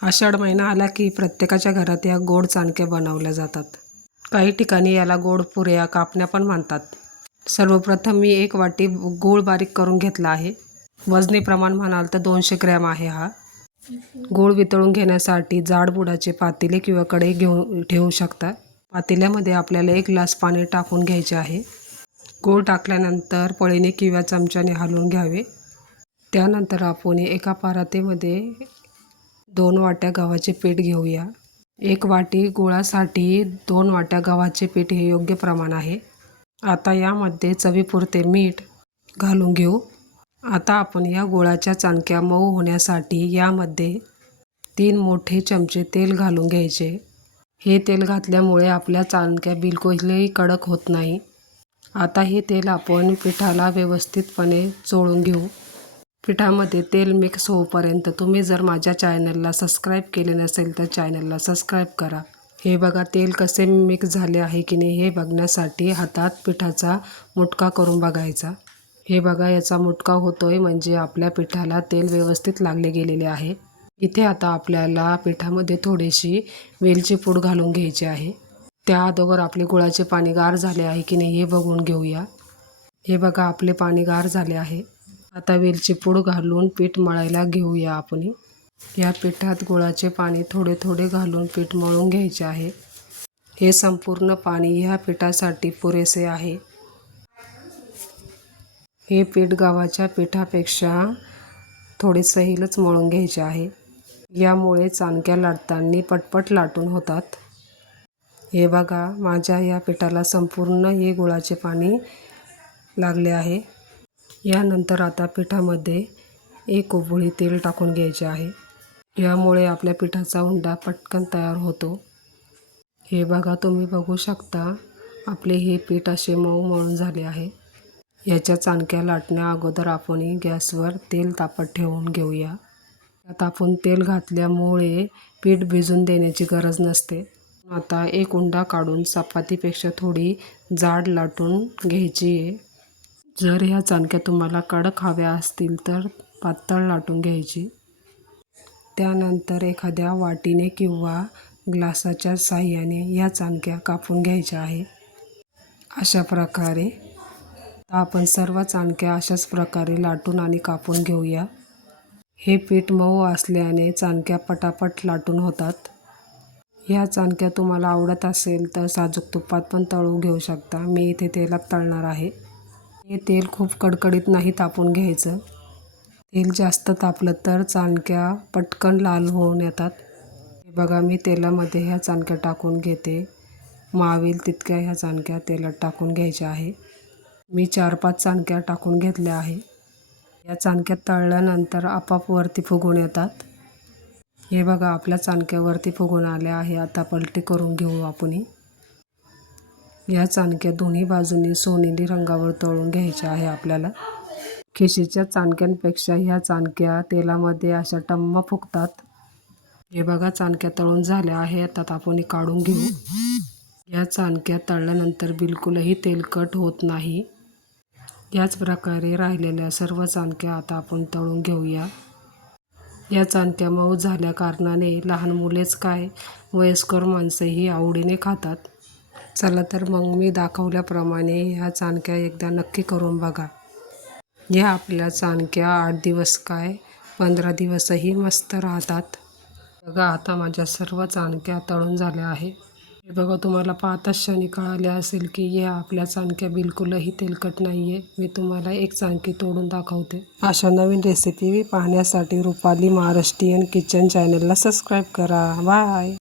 आषाढ महिना आला की प्रत्येकाच्या घरात या गोड चाणक्या बनवल्या जातात. काही ठिकाणी याला गोड पुऱ्या कापण्या पण मानतात सर्वप्रथम मी एक वाटी गूळ बारीक करून घेतला आहे. वजनी प्रमाण म्हणाल तर दोनशे ग्रॅम आहे हा. गूळ वितळून घेण्यासाठी जाड बुडाचे पातेले किंवा कडे घेऊन ठेवू शकता. पातेल्यामध्ये आपल्याला एक ग्लास पाणी टाकून घ्यायचे आहे. गूळ टाकल्यानंतर पळीने किंवा चमच्याने हलवून घ्यावे. त्यानंतर आपण एका परातीमध्ये दोन वाट्या गव्हाचे पीठ घेऊया. एक वाटी गुळासाठी दोन वाट्या गव्हाचे पीठ हे योग्य प्रमाण आहे. आता यामध्ये चवीपुरते मीठ घालून घेऊ. आता आपण या गुळाच्या चाणक्या मऊ होण्यासाठी यामध्ये तीन मोठे चमचे तेल घालून घ्यायचे. हे तेल घातल्यामुळे आपल्या चाणक्या बिलकुलही कडक होत नाही. आता हे तेल आपण पिठाला व्यवस्थितपणे चोळून घेऊ. पिठामध्ये तेल मिक्स होऊपर्यंत तुम्ही जर माझ्या चॅनलला सबस्क्राईब केले नसेल तर चॅनलला सबस्क्राईब करा. हे बघा तेल कसे मिक्स झाले आहे की नाही हे बघण्यासाठी हातात पिठाचा मुटका करून बघायचा. हे बघा याचा मुटका होतोय म्हणजे आपल्या पिठाला तेल व्यवस्थित लागले गेलेले आहे. इथे आता आपल्याला पिठामध्ये थोडीशी वेलची पूड घालून घ्यायची आहे. त्या अगोदर आपले गुळाचे पाणी गार झाले आहे की नाही हे बघून घेऊया. हे बघा आपले पाणी गार झाले आहे. आता वेलची पूड घालून पीठ मळायला घेऊया आपण. या पिठात गुळाचे पाणी थोडे थोडे घालून पीठ मळून घ्यायचे आहे. हे संपूर्ण पाणी ह्या पिठासाठी पुरेसे आहे. हे पीठ गव्हाच्या पिठापेक्षा थोडे सहीलच मळून घ्यायचे आहे. यामुळे चाणक्या लाटताना पटपट लाटून होतात. हे बघा माझ्या या पिठाला संपूर्ण हे गुळाचे पाणी लागले आहे. यानंतर आता पिठामध्ये एक उबळी तेल टाकून घ्यायचे आहे. यामुळे आपल्या पिठाचा उंडा पटकन तयार होतो. हे बघा तुम्ही बघू शकता आपले हे पीठ असे मऊ मळून झाले आहे. याच्या चाणक्या लाटण्या अगोदर आपण गॅसवर तेल तापत ठेवून घेऊया. त्यात आपण तेल घातल्यामुळे पीठ भिजून देण्याची गरज नसते. आता एक उंडा काढून चपातीपेक्षा थोडी जाड लाटून घ्यायची आहे. जर ह्या चाणक्या तुम्हाला कडक हव्या असतील तर पातळ लाटून घ्यायची. त्यानंतर एखाद्या वाटीने किंवा ग्लासाच्या साह्याने या चाणक्या कापून घ्यायच्या आहे. अशा प्रकारे आपण सर्व चाणक्या अशाच प्रकारे लाटून आणि कापून घेऊया. हे पीठ मऊ असल्याने चाणक्या पटापट लाटून होतात. ह्या चाणक्या तुम्हाला आवडत असेल तर साजूक तुपात पण तळून घेऊ शकता. मी इथे तेलात तळणार आहे. हे तेल खूप कडकडीत नाही तापून घ्यायचं. तेल जास्त तापलं तर चाणक्या पटकन लाल होऊन येतात. हे बघा मी तेलामध्ये ह्या चाणक्या टाकून घेते. मावेल तितक्या ह्या चाणक्या तेलात टाकून घ्यायच्या आहे. मी चार पाच चाणक्या टाकून घेतल्या आहे. या चाणक्या तळल्यानंतर आपाप वरती फुगून येतात. हे बघा आपल्या चाणक्यावरती फुगून आल्या आहे. आता पलटी करून घेऊ आपण या चाणक्या दोन्ही बाजूंनी सोनेरी रंगावर तळून घ्यायच्या आहे आपल्याला. खिशीच्या चाणक्यांपेक्षा ह्या चाणक्या तेलामध्ये अशा टम्मा फुगतात. हे बघा चाणक्या तळून झाल्या आहे आता आपण काढून घेऊ. या चाणक्या तळल्यानंतर बिलकुलही तेलकट होत नाही. याच प्रकारे राहिलेल्या सर्व चाणक्या आता आपण तळून घेऊया. या चाणक्या मऊ झाल्या कारणाने लहान मुलेच काय वयस्कर माणसंही आवडीने खातात. चला तर मग मी दाखवल्याप्रमाणे ह्या चाणक्या एकदा नक्की करून बघा. ह्या आपल्या चाणक्या आठ दिवस काय पंधरा दिवसही मस्त राहतात. बघा आता माझ्या सर्व चाणक्या तळून झाल्या आहे. हे बघा तुम्हाला पाहताच क्षणी कळाले असेल की या आपल्या चाणक्या बिलकुलही तेलकट नाही आहे मी तुम्हाला एक चाणकी तोडून दाखवते. अशा नवीन रेसिपी पाहण्यासाठी रुपाली महाराष्ट्रीयन किचन चॅनलला सबस्क्राईब करा. बाय